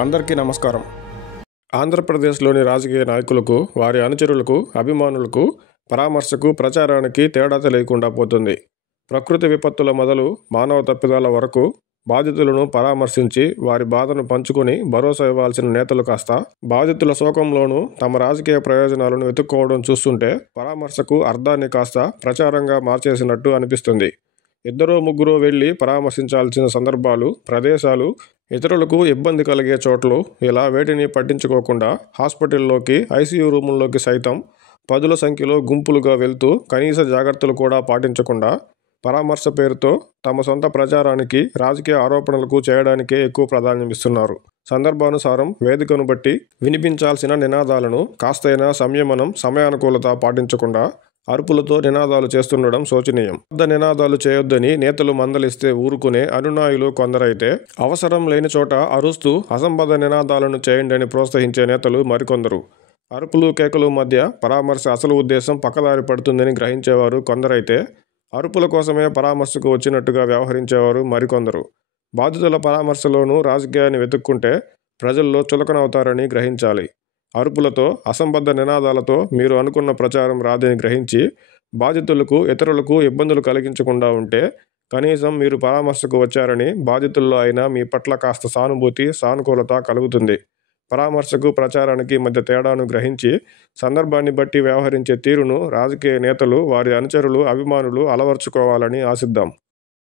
అందరికీ నమస్కారం. ఆంధ్రప్రదేశ్లోని రాజకీయ నాయకులకు, వారి అనుచరులకు, అభిమానులకు పరామర్శకు, ప్రచారానికి తేడా తెలియకుండా పోతుంది. ప్రకృతి విపత్తుల మొదలు మానవ తప్పిదాల వరకు బాధితులను పరామర్శించి వారి బాధను పంచుకొని భరోసా ఇవ్వాల్సిన నేతలు కాస్త బాధితుల శోకంలోనూ తమ రాజకీయ ప్రయోజనాలను వెతుక్కోవడం చూస్తుంటే పరామర్శకు అర్థాన్ని కాస్త ప్రచారంగా మార్చేసినట్టు అనిపిస్తుంది. ఇద్దరో ముగ్గురో వెళ్ళి పరామర్శించాల్సిన సందర్భాలు, ప్రదేశాలు, ఇతరులకు ఇబ్బంది కలిగే చోట్లు ఇలా వేటిని పట్టించుకోకుండా హాస్పిటల్లోకి, ఐసీయూ రూముల్లోకి సైతం పదుల సంఖ్యలో గుంపులుగా వెళ్తూ కనీస జాగ్రత్తలు కూడా పాటించకుండా పరామర్శ పేరుతో తమ సొంత ప్రచారానికి, రాజకీయ ఆరోపణలకు చేయడానికే ఎక్కువ ప్రాధాన్యం ఇస్తున్నారు. సందర్భానుసారం వేదికను బట్టి వినిపించాల్సిన నినాదాలను కాస్తైనా సంయమనం, సమయానుకూలత పాటించకుండా అరుపులతో నినాదాలు చేస్తుండడం శోచనీయం. పెద్ద నినాదాలు చేయొద్దని నేతలు మందలిస్తే ఊరుకునే అనునాయులు కొందరైతే, అవసరం లేని చోట అరుస్తూ అసంబద్ధ నినాదాలను చేయండి అని ప్రోత్సహించే నేతలు మరికొందరు. అరుపులు కేకలు మధ్య పరామర్శ అసలు ఉద్దేశం పక్కదారి పడుతుందని గ్రహించేవారు కొందరైతే, అరుపుల కోసమే పరామర్శకు వచ్చినట్టుగా వ్యవహరించేవారు మరికొందరు. బాధితుల పరామర్శలోనూ రాజకీయాన్ని వెతుక్కుంటే ప్రజల్లో చులకనవుతారని గ్రహించాలి. అరుపులతో, అసంబద్ధ నినాదాలతో మీరు అనుకున్న ప్రచారం రాదని గ్రహించి బాధితులకు, ఇతరులకు ఇబ్బందులు కలిగించకుండా ఉంటే కనీసం మీరు పరామర్శకు వచ్చారని బాధితుల్లో అయినా మీ పట్ల కాస్త సానుభూతి, సానుకూలత కలుగుతుంది. పరామర్శకు, ప్రచారానికి మధ్య తేడాను గ్రహించి సందర్భాన్ని బట్టి వ్యవహరించే తీరును రాజకీయ నేతలు, వారి అనుచరులు, అభిమానులు అలవర్చుకోవాలని ఆశిద్దాం.